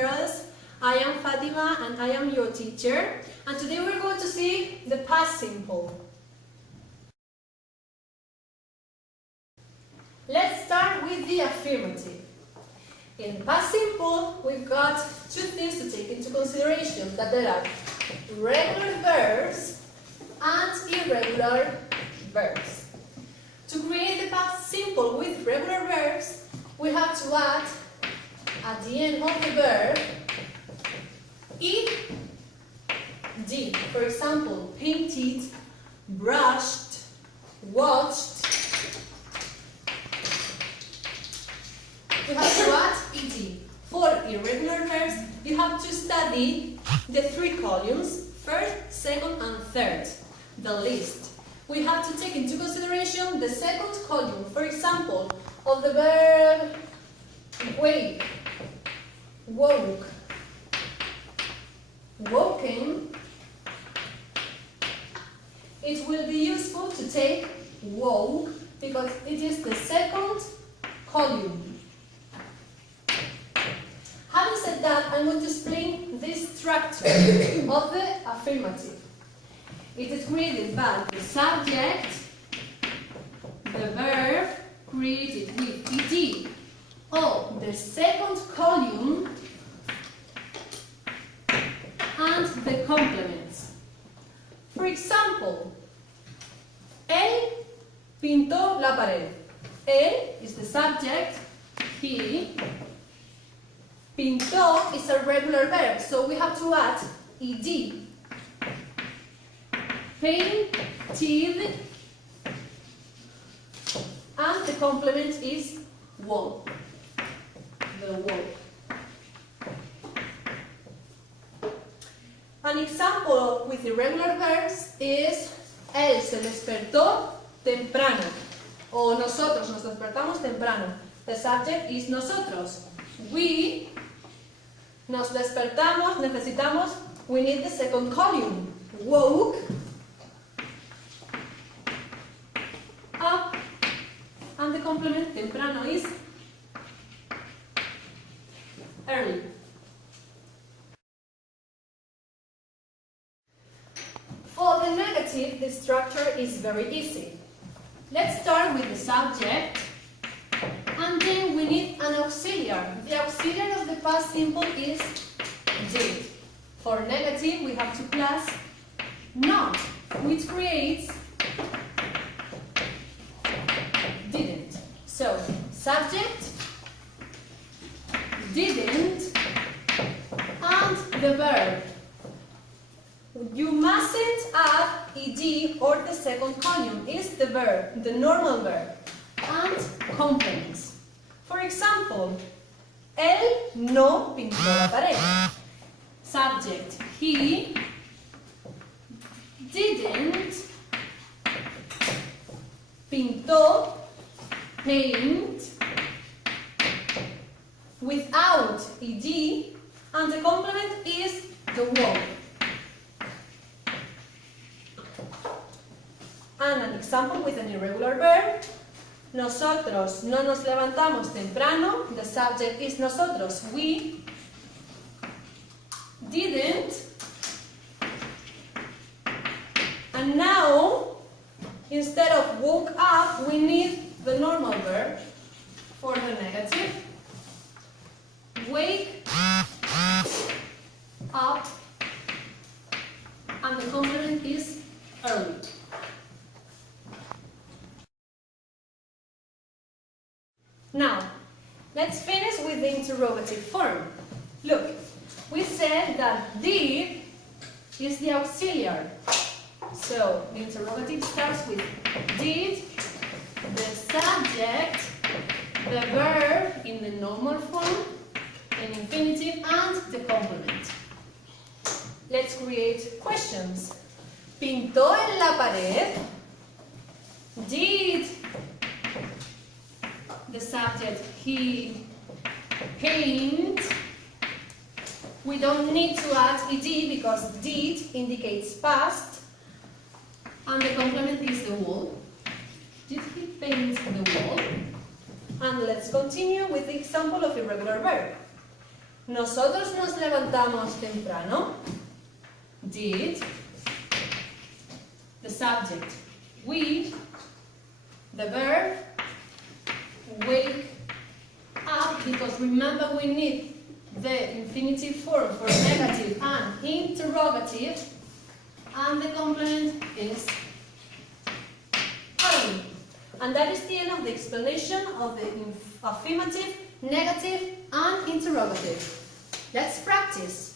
girls. I am Fátima and I am your teacher. And today we're going to see the past simple. Let's start with the affirmative. In past simple, we've got two things to take into consideration, that there are regular verbs and irregular verbs. To create the past simple with regular verbs, we have to add at the end of the verb ed. For example, painted, brushed, watched. We have to add ed. For irregular verbs, you have to study the three columns, first, second, and third, the list. We have to take into consideration the second column, for example, of the verb wake, woke, woken. It will be useful to take woke because it is the second column. Having said that, I'm going to explain the structure of the affirmative. It is created by the subject, the verb created with ed, or the second column, and the complements. For example, él pintó la pared. Él is the subject, he. Pintó is a regular verb, so we have to add ed. Painted, and the complement is woke, the woke. An example with irregular verbs is él se despertó temprano, o nosotros nos despertamos temprano. The subject is nosotros. We nos despertamos, necesitamos, we need the second column. Woke, up, and the complement temprano is early. For the negative, the structure is very easy. Let's start with the subject, and then we need an auxiliary. The auxiliary of the past simple is did. For negative, we have to plus not, which creates didn't. So, subject, didn't, and the verb. You mustn't add ed or the second column, is the verb, the normal verb, and complements. For example, él no pintó la pared. Subject, he didn't pintó, paint, without ed, and the complement is the woke. And an example with an irregular verb. Nosotros no nos levantamos temprano. The subject is nosotros. We didn't. And now, instead of woke up, we need the normal verb for the negative. Wake up. And the complement is early. Now, let's finish with the interrogative form. Look, we said that did is the auxiliary. So, the interrogative starts with did, the subject, the verb in the normal form, an infinitive, and the complement. Let's create questions. ¿Pintó en la pared? Did the subject, he, paint. We don't need to add ed because did indicates past, and the complement is the wall. Did he paint the wall? And let's continue with the example of irregular verb. Nosotros nos levantamos temprano. Did. The subject. We. The verb. Wake up, because remember we need the infinitive form for negative and interrogative, and the complement is are. And that is the end of the explanation of the affirmative, negative, and interrogative. Let's practice.